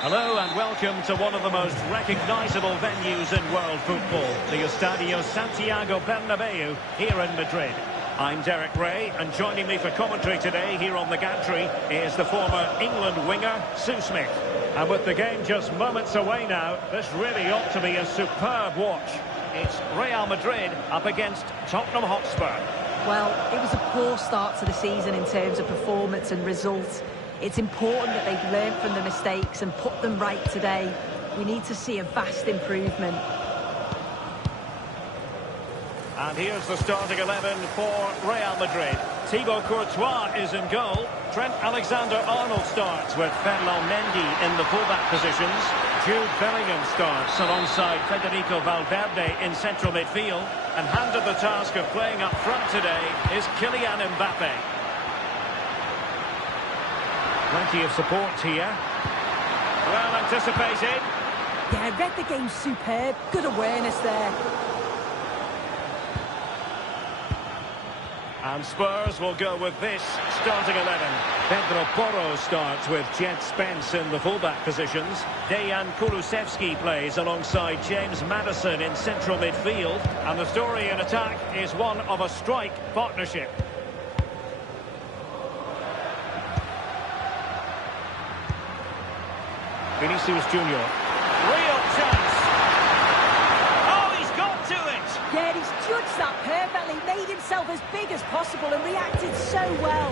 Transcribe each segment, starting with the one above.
Hello and welcome to one of the most recognisable venues in world football, the Estadio Santiago Bernabeu here in Madrid. I'm Derek Ray, and joining me for commentary today here on the gantry is the former England winger, Sue Smith. And with the game just moments away now, this really ought to be a superb watch. It's Real Madrid up against Tottenham Hotspur. Well, it was a poor start to the season in terms of performance and results. It's important that they've learned from the mistakes and put them right today. We need to see a vast improvement. And here's the starting 11 for Real Madrid. Thibaut Courtois is in goal. Trent Alexander-Arnold starts with Ferland Mendy in the fullback positions. Jude Bellingham starts alongside Federico Valverde in central midfield. And handed the task of playing up front today is Kylian Mbappe. Plenty of support here. Well anticipated. Yeah, read the game superb. Good awareness there. And Spurs will go with this starting 11. Pedro Porro starts with Jet Spence in the fullback positions. Dejan Kulusevski plays alongside James Maddison in central midfield. And the story in attack is one of a strike partnership. Vinicius Junior. Real chance. Oh, he's got to it. Yeah, he's judged that perfectly, made himself as big as possible and reacted so well.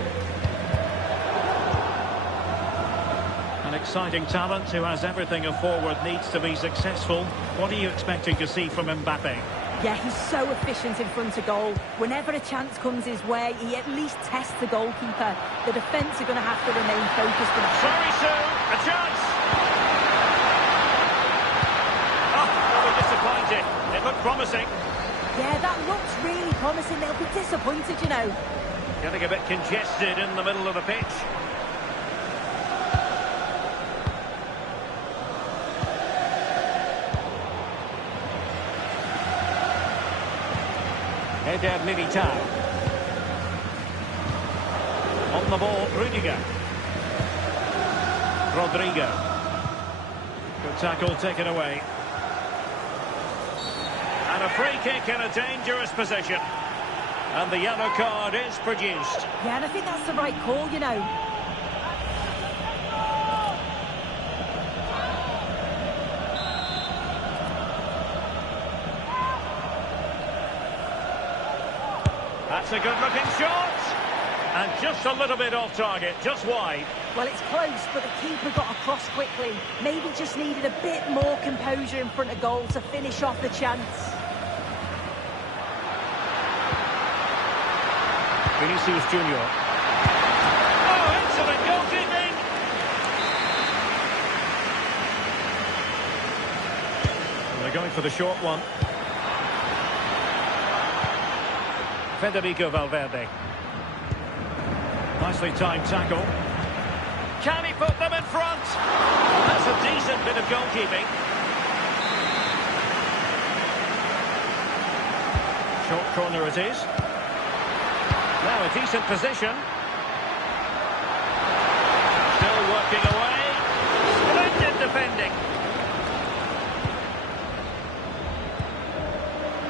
An exciting talent who has everything a forward needs to be successful. What are you expecting to see from Mbappe? Yeah, he's so efficient in front of goal. Whenever a chance comes his way, he at least tests the goalkeeper. The defence are going to have to remain focused. Very soon, a chance. Disappointed. It looked promising. Yeah, that looks really promising. They'll be disappointed, you know. Getting a bit congested in the middle of the pitch. Eder Militao. On the ball, Rudiger. Rodrigo. Good tackle taken away. And a free kick in a dangerous position. And the yellow card is produced. Yeah, and I think that's the right call, you know. That's a good-looking shot. And just a little bit off target, just wide. Well, it's close, but the keeper got across quickly. Maybe just needed a bit more composure in front of goal to finish off the chance. Vinicius Junior. Oh, excellent goalkeeping! And they're going for the short one. Federico Valverde. Nicely timed tackle. Can he put them in front? That's a decent bit of goalkeeping. Short corner it is. Now a decent position. Still working away. Splendid defending.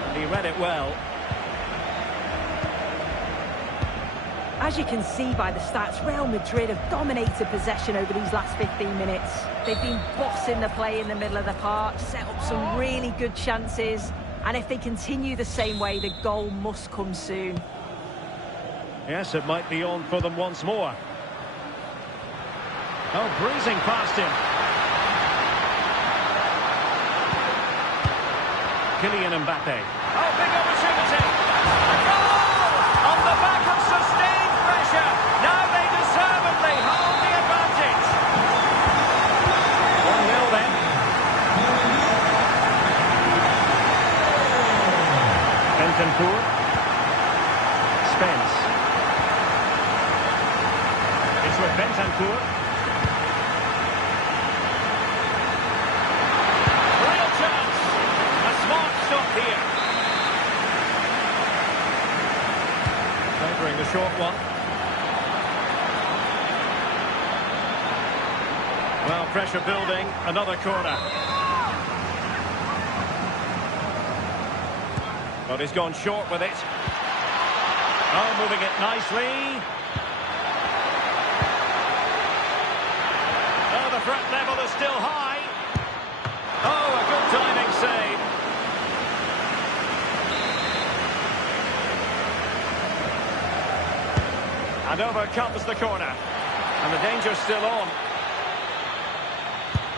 And he read it well. As you can see by the stats, Real Madrid have dominated possession over these last 15 minutes. They've been bossing the play in the middle of the park, set up some really good chances. And if they continue the same way, the goal must come soon. Yes, it might be on for them once more. Oh, breezing past him. Kylian Mbappe. Oh, big opportunity. A goal! On the back of sustained pressure. Now they deservedly hold the advantage. 1-0 then. Bentancur. Spence. It's with Bentancur. Real chance. A smart stop here. Favouring the short one. Well, pressure building, another corner. But he's gone short with it. Oh, moving it nicely. Oh, the front level is still high. Oh, a good timing save. And over comes the corner. And the danger's still on.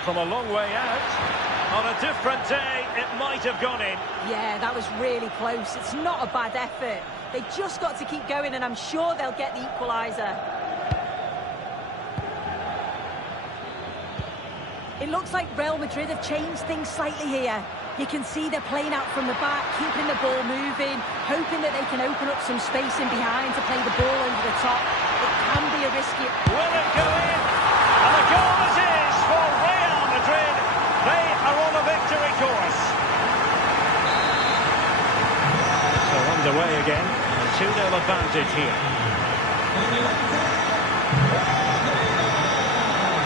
From a long way out. On a different day, it might have gone in. Yeah, that was really close. It's not a bad effort. They just got to keep going, and I'm sure they'll get the equaliser. It looks like Real Madrid have changed things slightly here. You can see they're playing out from the back, keeping the ball moving, hoping that they can open up some space in behind to play the ball over the top. It can be a risky... Will it go in? And the goal it is for Real Madrid. They are on a victory course. So underway again. A 2-0 advantage here.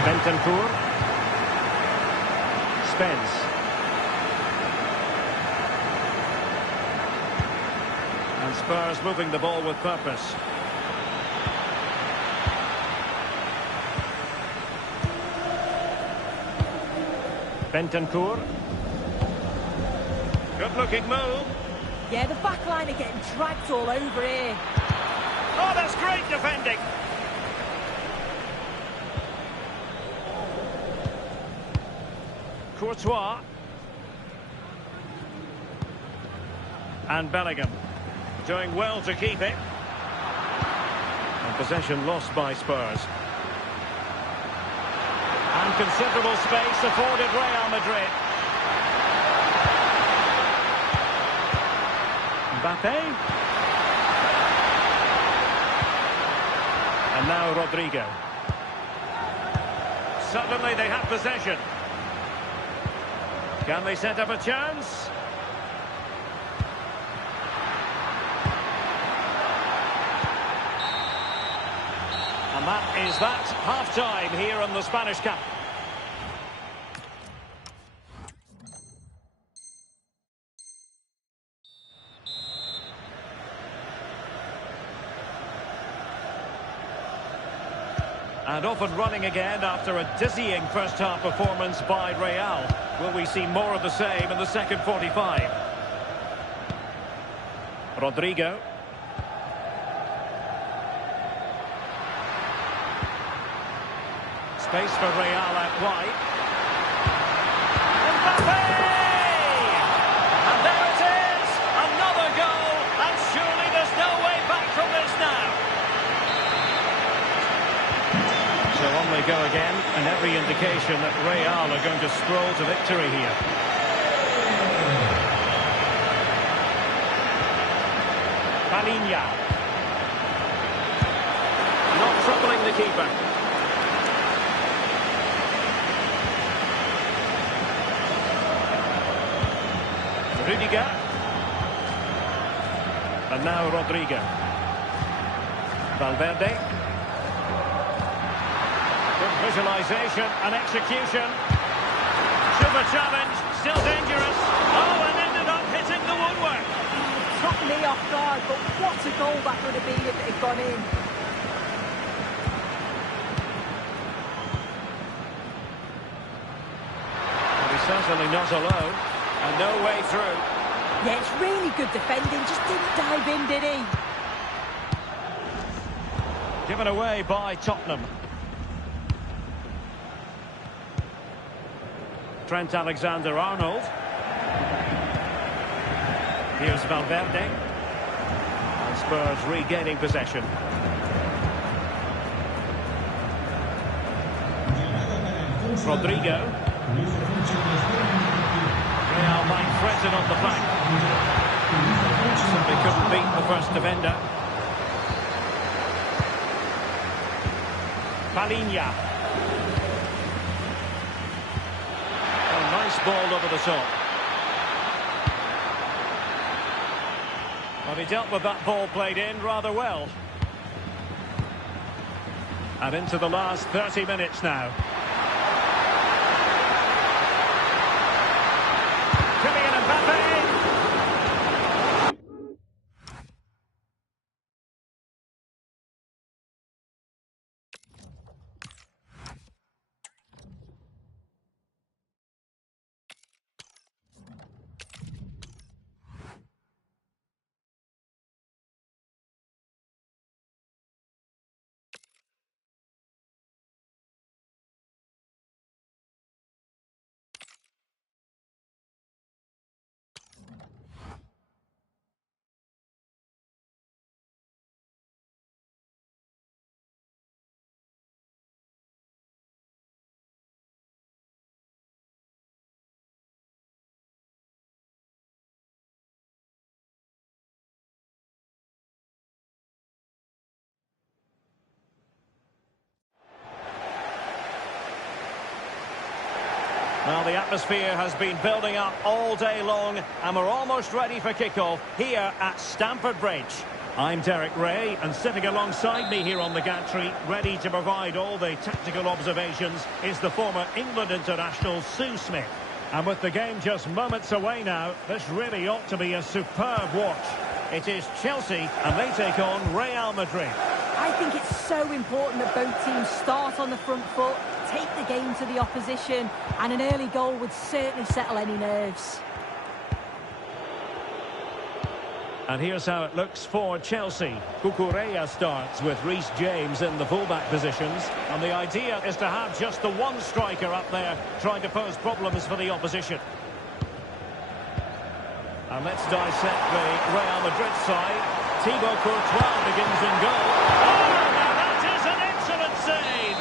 Bentancur. Spence. And Spurs moving the ball with purpose. Bentancur. Good-looking move. Yeah, the back line are getting dragged all over here. Oh, that's great defending. Courtois. And Bellingham. Doing well to keep it. And possession lost by Spurs. And considerable space afforded Real Madrid. Mbappe. And now Rodrigo. Suddenly they have possession. Can they set up a chance? And that is that. Half-time here in the Spanish Cup. And off and running again after a dizzying first-half performance by Real. Will we see more of the same in the second 45? Rodrigo. Space for Real out wide. Mbappe! And there it is! Another goal! And surely there's no way back from this now. So on they go again, and every indication that Real are going to stroll to victory here. Palinha. Not troubling the keeper. Rudiger. And now Rodrigo. Valverde. Good visualization and execution. Super challenge, still dangerous. Oh, and ended up hitting the woodwork. Took me off guard, but what a goal that would have been if it had gone in. Well, he's certainly not alone. And no way through. Yeah, it's really good defending. Just didn't dive in, did he? Given away by Tottenham. Trent Alexander-Arnold. Here's Valverde. And Spurs regaining possession. Rodrigo. Real might threaten on the flank. Simply couldn't beat the first defender. Palinha. A nice ball over the top. Well, he dealt with that ball played in rather well. And into the last 30 minutes now. Well, the atmosphere has been building up all day long, and we're almost ready for kickoff here at Stamford Bridge. I'm Derek Ray, and sitting alongside me here on the gantry, ready to provide all the tactical observations, is the former England international Sue Smith. And with the game just moments away now, this really ought to be a superb watch. It is Chelsea, and they take on Real Madrid. I think it's so important that both teams start on the front foot, take the game to the opposition, and an early goal would certainly settle any nerves. And here's how it looks for Chelsea. Cucurella starts with Reece James in the fullback positions. And the idea is to have just the one striker up there trying to pose problems for the opposition. And let's dissect the Real Madrid side. Thibaut Courtois begins in goal. Oh, now that is an excellent save!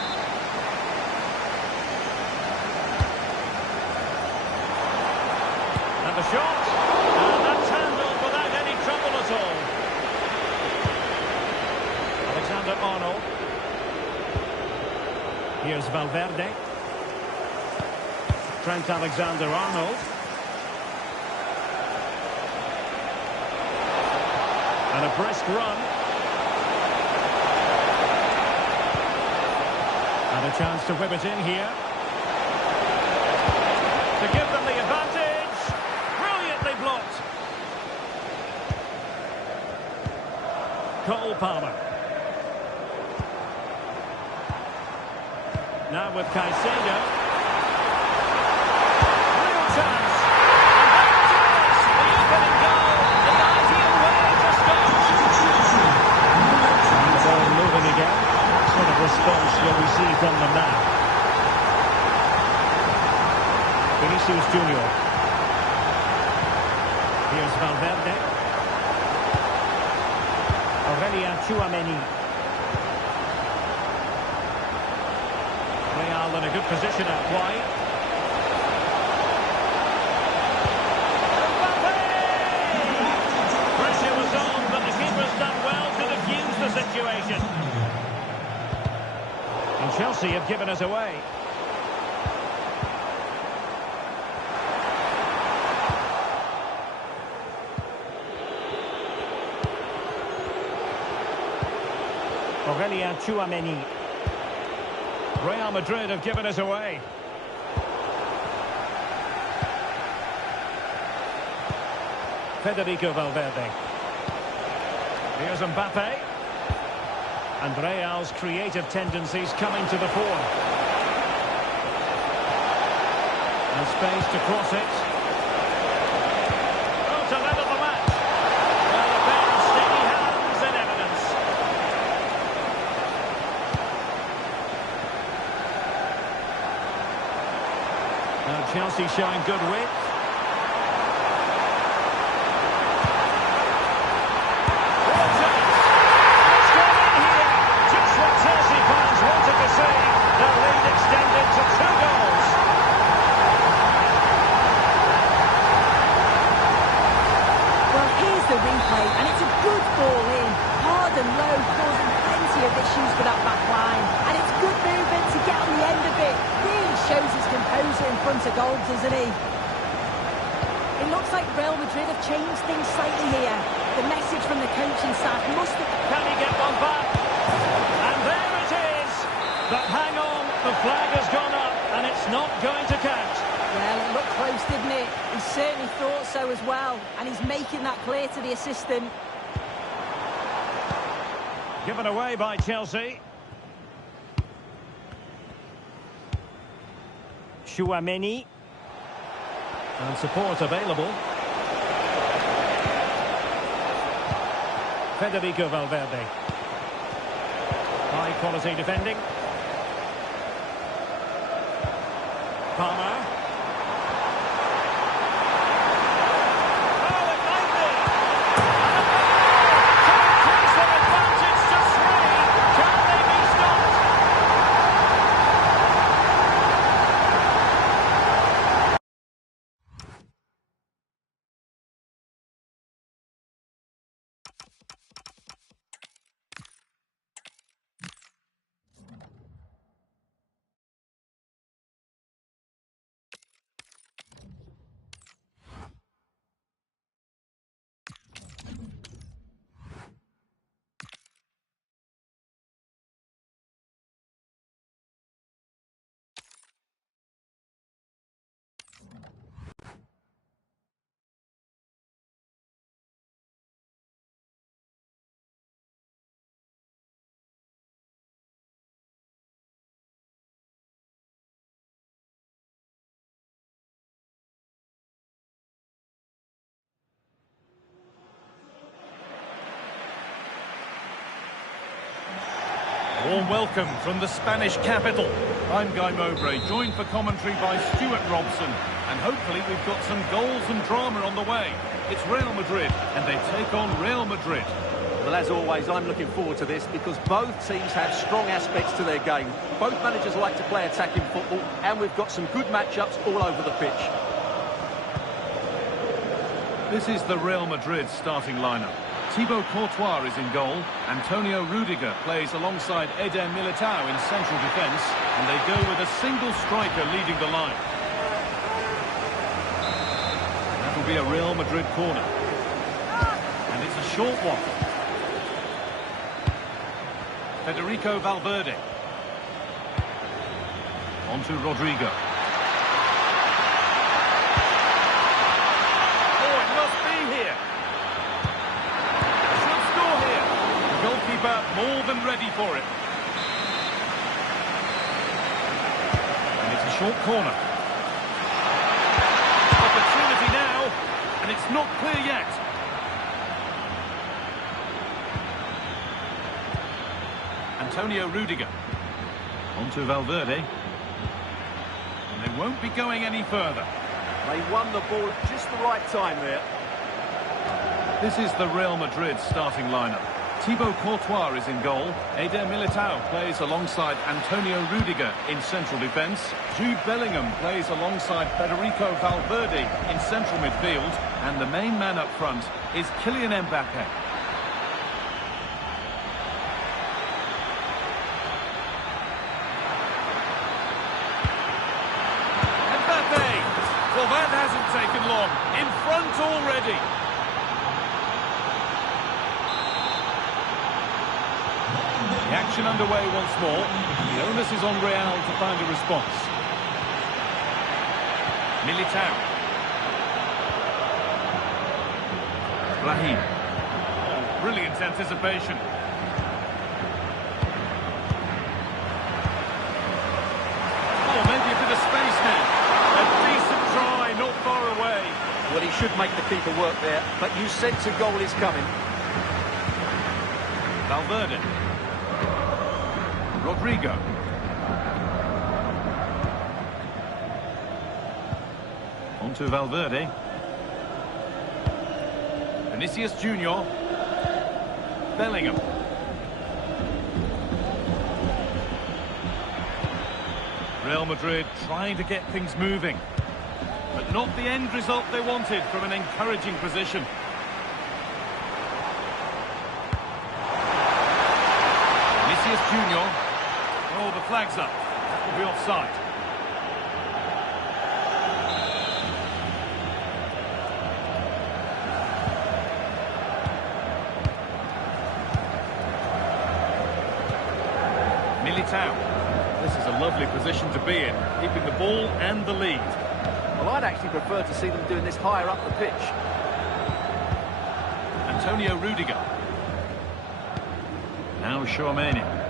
And the shot. And that's handled without any trouble at all. Alexander-Arnold. Here's Valverde. Trent Alexander-Arnold. And a brisk run. And a chance to whip it in here. To give them the advantage. Brilliantly blocked. Cole Palmer. Now with Caicedo. Real chance. And there it is. The opening goal. The ideal way to start. And the ball moving again. What sort of response will we see from them now? Vinicius Junior. Here's Valverde. Aurelien Tchouameni. Real in a good position out wide. Pressure was on, but the keeper's done well to defuse the situation. And Chelsea have given us away. Aurelien Tchouameni. Real Madrid have given us away. Federico Valverde. Here's Mbappe. And Real's creative tendencies coming to the fore. And space to cross it. Oh, to level the match. Well, a pair of steady hands in evidence. Now Chelsea showing good width. What a chance! It's gone in here. Just what Chelsea fans wanted to see. Their lead extended to 2 goals. Well, here's the replay, and it's a good ball in. Hard and low, causing plenty of issues for that back line. And it's good movement to get on the end of it. Really shows his composure in front of goal, doesn't he? It looks like Real Madrid have changed things slightly here. The message from the coaching staff must have... Can he get one back? And there it is! But hang on, the flag has gone up, and it's not going to count. Well, it looked close, didn't it? He certainly thought so as well. And he's making that clear to the assistant. Given away by Chelsea. Tchouameni. And support available. Federico Valverde. High quality defending. Palmer. welcome from the Spanish capital. I'm Guy Mowbray, joined for commentary by Stuart Robson. And hopefully we've got some goals and drama on the way. It's Real Madrid, and they take on Real Madrid. Well, as always, I'm looking forward to this because both teams have strong aspects to their game. Both managers like to play attacking football, and we've got some good matchups all over the pitch. This is the Real Madrid starting lineup. Thibaut Courtois is in goal. Antonio Rudiger plays alongside Eder Militao in central defence, and they go with a single striker leading the line. That will be a Real Madrid corner. And it's a short one. Federico Valverde. On to Rodrigo. Oh, it must be here. Should score here. The goalkeeper more than ready for it. And it's a short corner. Opportunity now, and it's not clear yet. Antonio Rudiger. On to Valverde. And they won't be going any further. They won the ball at just the right time there. This is the Real Madrid starting lineup. Thibaut Courtois is in goal. Eder Militao plays alongside Antonio Rudiger in central defence. Jude Bellingham plays alongside Federico Valverde in central midfield. And the main man up front is Kylian Mbappe. Well, that hasn't taken long. In front already. The action underway once more. The onus is on Real to find a response. Militao. Brahim. Oh, brilliant anticipation. Oh, maybe a bit of space now. A decent try, not far away. Well, he should make the keeper work there, but you sense a goal is coming. Valverde. Rodrigo. On to Valverde. Vinicius Junior. Bellingham. Real Madrid trying to get things moving, but not the end result they wanted from an encouraging position. Vinicius Junior. Oh, the flag's up. That will be offside. Militao. This is a lovely position to be in, keeping the ball and the lead. Well, I'd actually prefer to see them doing this higher up the pitch. Antonio Rudiger. Now Tchouaméni.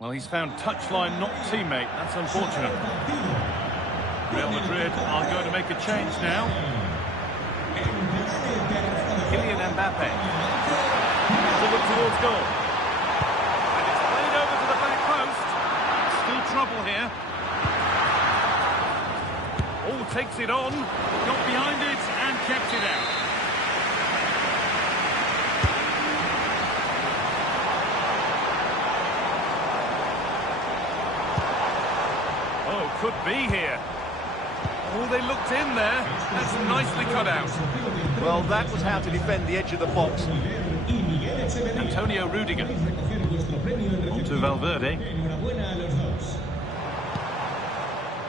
Well, he's found touchline, not teammate. That's unfortunate. Real Madrid are going to make a change now. Kylian Mbappe. To look towards goal. And it's played over to the back post. Still trouble here. Oh, takes it on. Got behind it and kept it out. Could be here. Oh, they looked in there. That's nicely cut out. Well, that was how to defend the edge of the box. Antonio Rudiger. On to Valverde.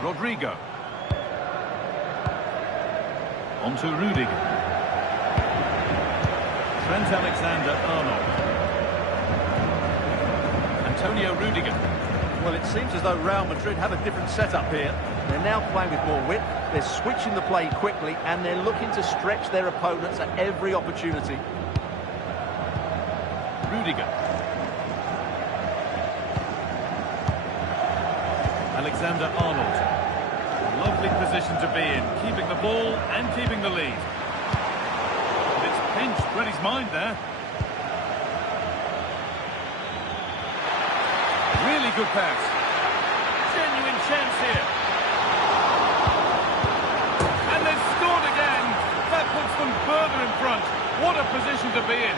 Rodrigo. On to Rudiger. Trent Alexander-Arnold. Antonio Rudiger. Well, it seems as though Real Madrid have a different setup here. They're now playing with more width, they're switching the play quickly, and they're looking to stretch their opponents at every opportunity. Rudiger. Alexander-Arnold. Lovely position to be in, keeping the ball and keeping the lead. But it's pinched Reddy's mind there. Really good pass. Genuine chance here. And they've scored again. That puts them further in front. What a position to be in.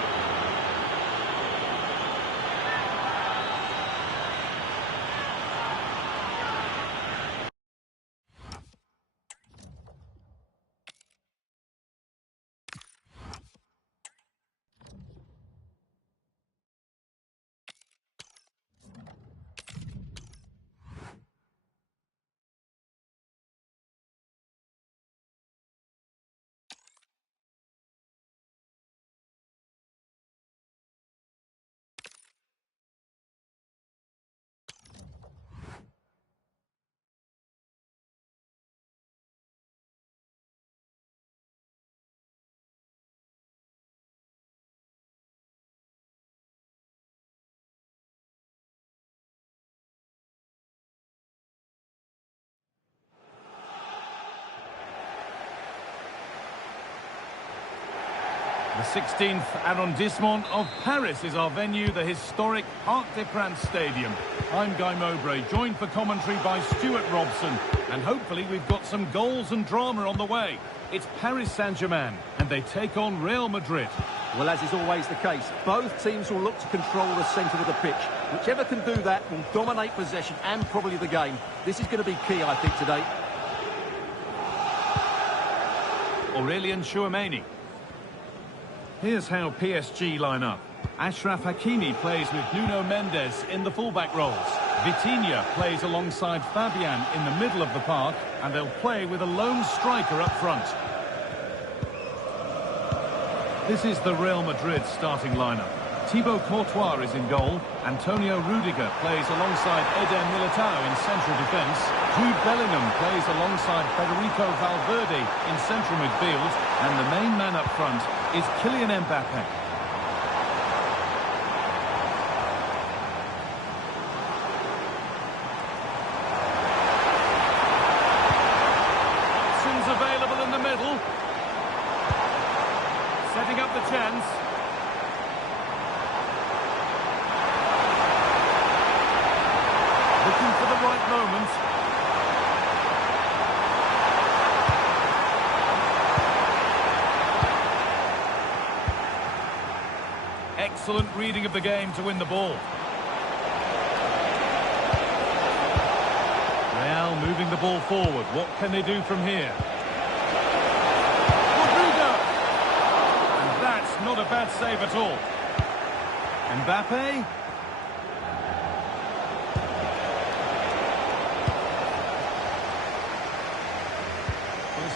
The 16th arrondissement of Paris is our venue, the historic Arc des Princes Stadium. I'm Guy Mowbray, joined for commentary by Stuart Robson, and hopefully we've got some goals and drama on the way. It's Paris Saint-Germain, and they take on Real Madrid. Well, as is always the case, both teams will look to control the centre of the pitch. Whichever can do that will dominate possession and probably the game. This is going to be key, I think, today. Aurélien Tchouameni. Here's how PSG line up. Achraf Hakimi plays with Nuno Mendes in the fullback roles. Vitinha plays alongside Fabian in the middle of the park, and they'll play with a lone striker up front. This is the Real Madrid starting lineup. Thibaut Courtois is in goal. Antonio Rudiger plays alongside Eder Militao in central defence. Jude Bellingham plays alongside Federico Valverde in central midfield. And the main man up front is Kylian Mbappe. Options available in the middle. Setting up the chance. Looking for the right moment. Excellent reading of the game to win the ball. Real moving the ball forward. What can they do from here? Rodrigo! And that's not a bad save at all. Mbappe.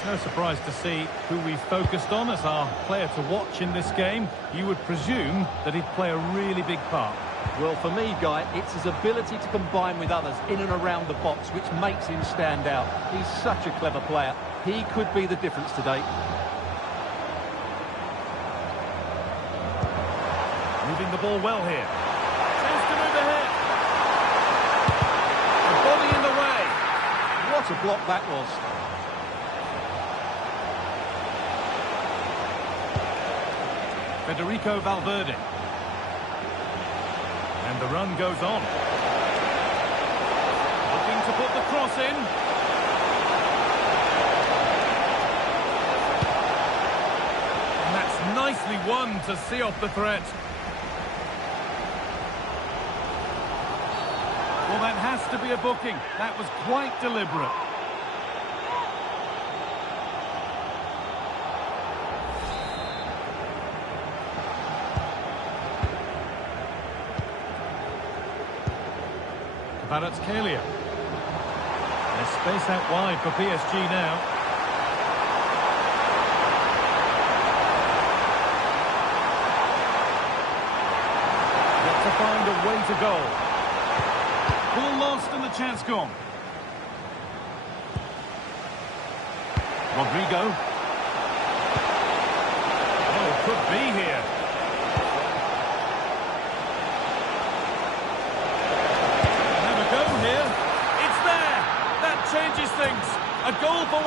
No surprise to see who we focused on as our player to watch in this game. You would presume that he'd play a really big part. Well, for me, Guy, it's his ability to combine with others in and around the box which makes him stand out. He's such a clever player. He could be the difference today. Moving the ball well here. Chance to move ahead. A volley in the way. What a block that was. Federico Valverde. And the run goes on. Looking to put the cross in. And that's nicely won to see off the threat. Well, that has to be a booking. That was quite deliberate. Kvaratskhelia. There's space out wide for PSG now. Got to find a way to goal. Ball lost and the chance gone. Rodrigo. Oh, could be here. Have a go here. It's there. That changes things. A goal for 1-0.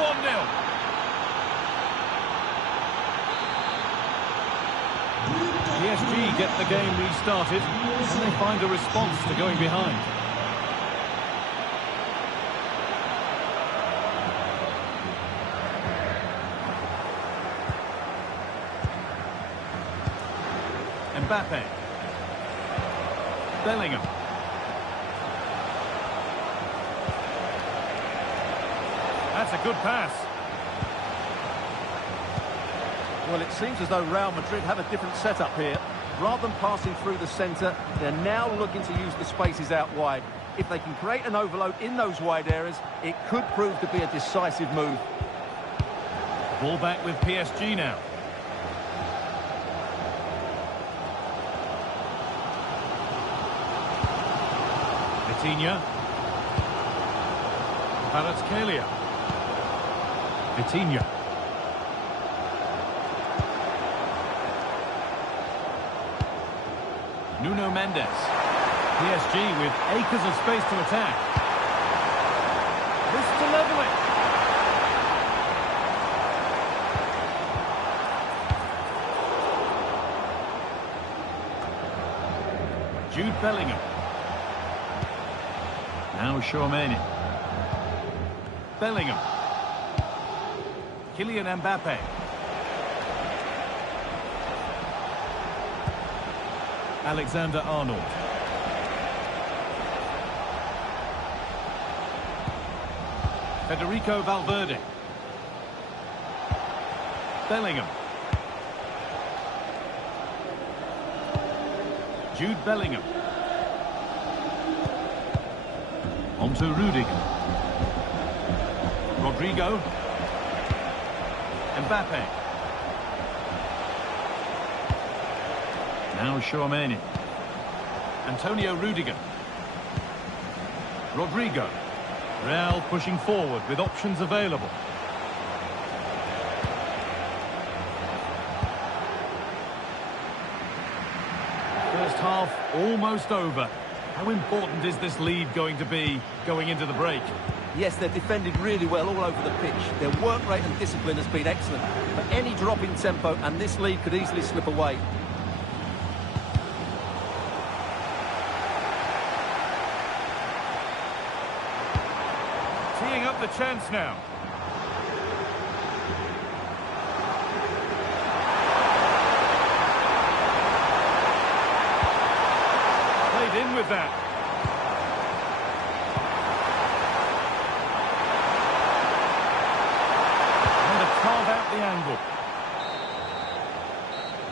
PSG get the game restarted, and they find a response to going behind. Mbappe. Bellingham. That's a good pass. Well, it seems as though Real Madrid have a different setup here. Rather than passing through the centre, they're now looking to use the spaces out wide. If they can create an overload in those wide areas, it could prove to be a decisive move. Ball back with PSG now. Vitinha. Kvaratskhelia. Vitinha. Nuno Mendes. PSG with acres of space to attack. This to level it. Jude Bellingham. Now Tchouaméni. Bellingham. Kylian Mbappe. Alexander-Arnold. Federico Valverde. Bellingham. Jude Bellingham. On to Rudiger. Rodrigo. Mbappe. Now Tchouaméni. Antonio Rudiger. Rodrigo. Real pushing forward with options available. First half almost over. How important is this lead going to be going into the break? Yes, they've defended really well all over the pitch. Their work rate and discipline has been excellent. But any drop in tempo and this lead could easily slip away. Teeing up the chance now. Played in with that. And to carve out the angle.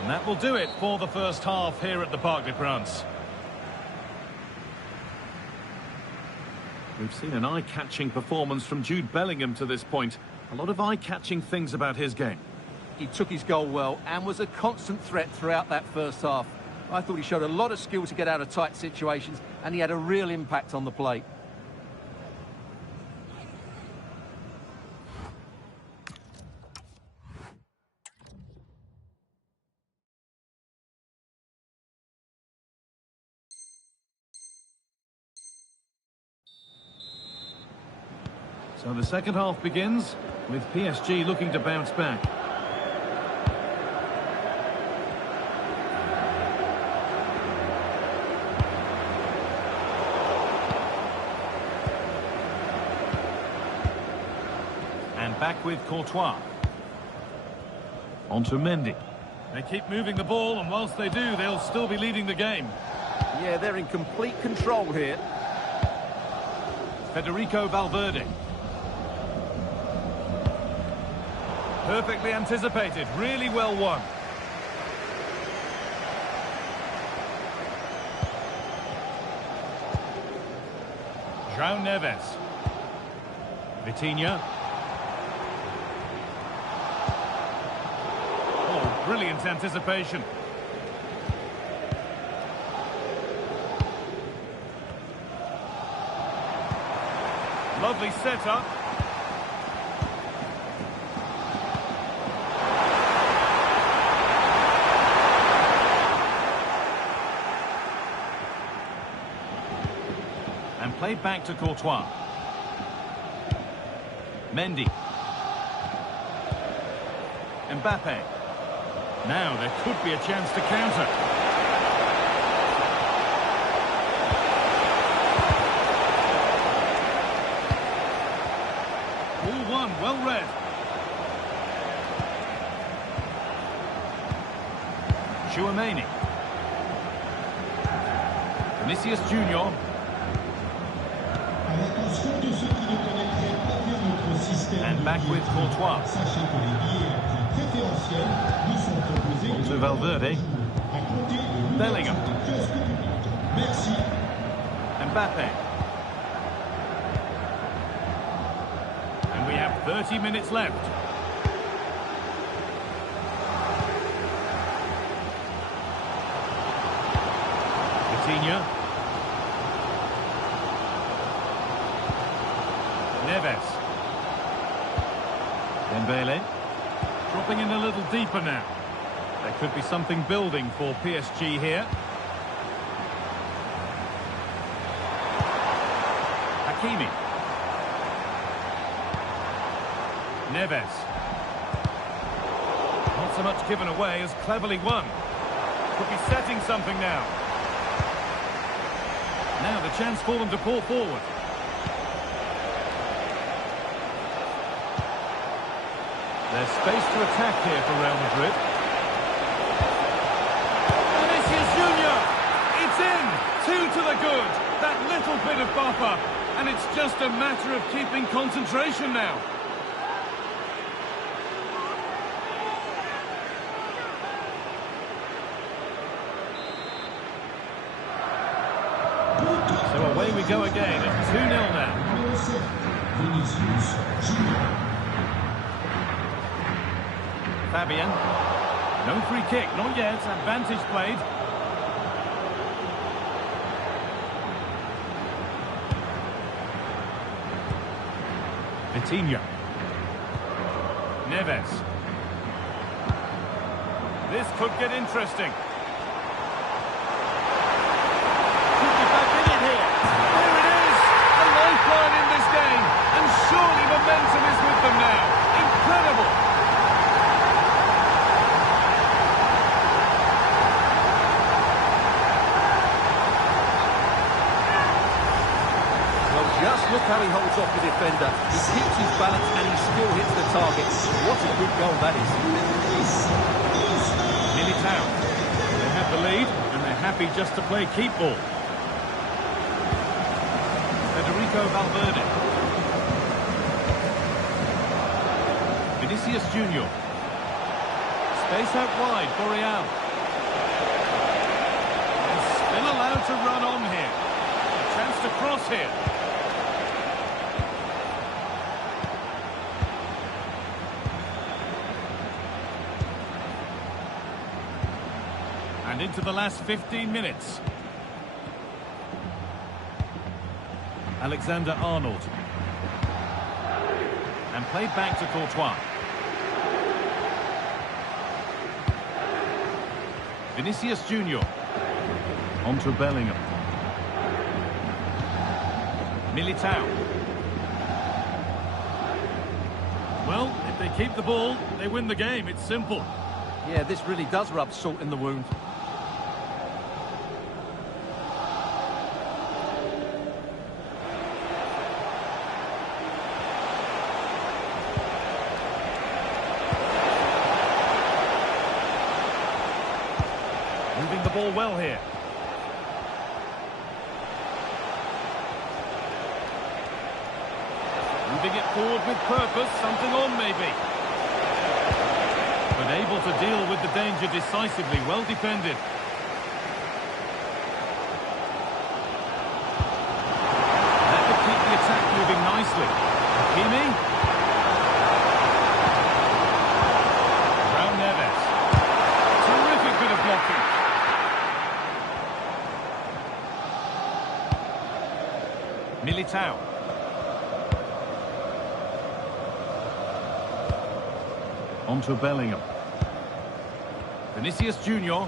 And that will do it for the first half here at the Parc des Princes. We've seen an eye-catching performance from Jude Bellingham to this point. A lot of eye-catching things about his game. He took his goal well and was a constant threat throughout that first half. I thought he showed a lot of skill to get out of tight situations, and he had a real impact on the play. So the second half begins with PSG looking to bounce back. And back with Courtois. On to Mendy. They keep moving the ball, and whilst they do, they'll still be leading the game. Yeah, they're in complete control here. Federico Valverde. Perfectly anticipated, really well won. João Neves. Vitinha. Oh, brilliant anticipation. Lovely setup. And played back to Courtois. Mendy. Mbappe. Now there could be a chance to counter. All one, well read. Chouameni. Vinicius Junior. And back with Courtois. On to Valverde. Bellingham. Mbappe. And we have 30 minutes left. Coutinho. Neves. Dembele. Dropping in a little deeper now. There could be something building for PSG here. Hakimi. Neves. Not so much given away as cleverly won. Could be setting something now. Now the chance for them to pull forward. There's space to attack here for Real Madrid. Vinicius Junior! It's in! 2 to the good! That little bit of buffer. And it's just a matter of keeping concentration now. So away we go again at 2-0 now. Fabian. No free kick, not yet. Advantage played. Coutinho. Neves. This could get interesting. Could be back in it here. There it is! A lifeline in this game. And surely momentum is with them now. Incredible! Just look how he holds off the defender. He keeps his balance and he still hits the target. What a good goal that is. Militao. They have the lead and they're happy just to play keep ball. Federico Valverde. Vinicius Junior. Space out wide for Real. And still allowed to run on here. A chance to cross here. And into the last 15 minutes. Alexander-Arnold. And played back to Courtois. Vinicius Junior. On to Bellingham. Militao. Well, if they keep the ball, they win the game. It's simple. Yeah, this really does rub salt in the wound. Moving the ball well here. Moving it forward with purpose, something on maybe. But able to deal with the danger decisively, well defended. That would keep the attack moving nicely. Hakimi. Raul Neves. Terrific bit of blocking. Militao. On to Bellingham. Vinicius Junior.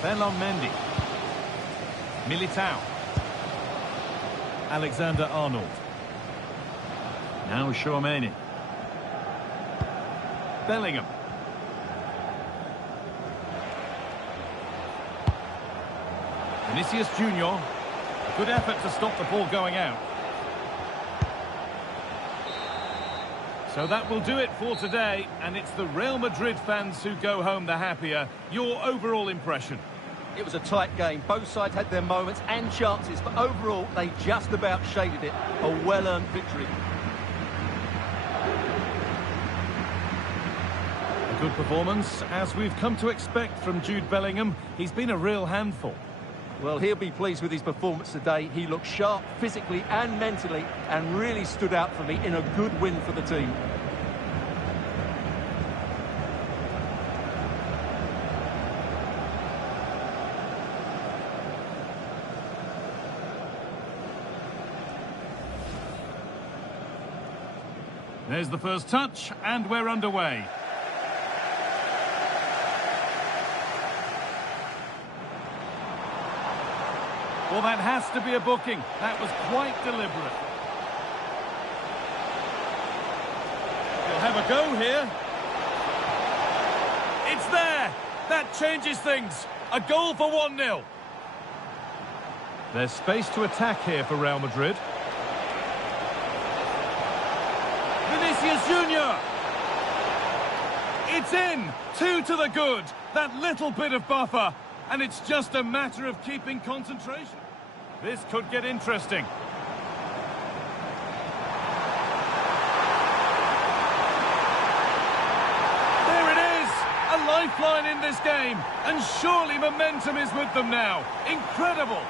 Ferland Mendy. Militao. Alexander-Arnold. Now Tchouaméni. Bellingham. Vinicius Junior. Good effort to stop the ball going out. So that will do it for today, and it's the Real Madrid fans who go home the happier. Your overall impression? It was a tight game. Both sides had their moments and chances, but overall, they just about shaded it. A well-earned victory. A good performance, as we've come to expect from Jude Bellingham. He's been a real handful. Well, he'll be pleased with his performance today. He looked sharp physically and mentally and really stood out for me in a good win for the team. There's the first touch, and we're underway. Well, that has to be a booking. That was quite deliberate. He'll have a go here. It's there. That changes things. A goal for 1-0. There's space to attack here for Real Madrid. Vinicius Junior. It's in. 2 to the good. That little bit of buffer. And it's just a matter of keeping concentration. This could get interesting. There it is! A lifeline in this game. And surely momentum is with them now. Incredible!